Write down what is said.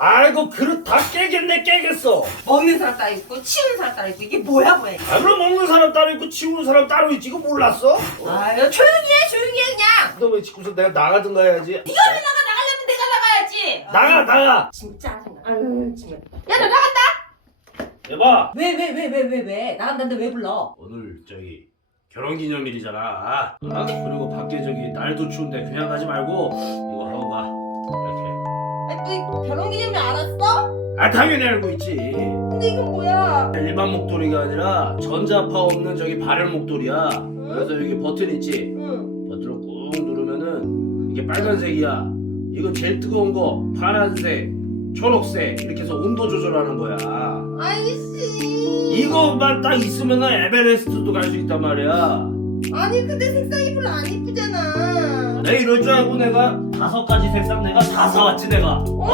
아이고 그릇 다 깨겠네 깨겠어. 먹는 사람 따로 있고 치우는 사람 따로 있고 이게 뭐야 뭐야 이게. 아 그럼 먹는 사람 따로 있고 치우는 사람 따로 있지. 이거 몰랐어? 아유 조용히 해 조용히 해 그냥. 너 왜 짓고서 내가 나가든가 해야지. 네가 왜 나가 나가려면 내가 나가야지. 나가 나가. 진짜 아유 정말 야너 나간다. 여봐. 왜 왜 왜 왜 왜 왜? 나간다는데 왜 불러? 오늘 저기 결혼기념일이잖아. 아? 그리고 밖에 저기 날도 추운데 그냥 가지 말고 너 결혼 기념일 알았어? 아 당연히 알고 있지. 근데 이건 뭐야? 일반 목도리가 아니라 전자파 없는 저기 발열 목도리야. 그래서 여기 버튼 있지? 응. 버튼을 꾹 누르면은 이게 빨간색이야. 이건 제일 뜨거운 거. 파란색 초록색. 이렇게 해서 온도 조절하는 거야. 아이씨. 이것만 딱 있으면은 에베레스트도 갈 수 있단 말이야. 아니 근데 색상이 별로 안 이쁘잖아 내가 이럴 줄 알고 내가 다섯 가지 색상 내가 다 사왔지 내가 어?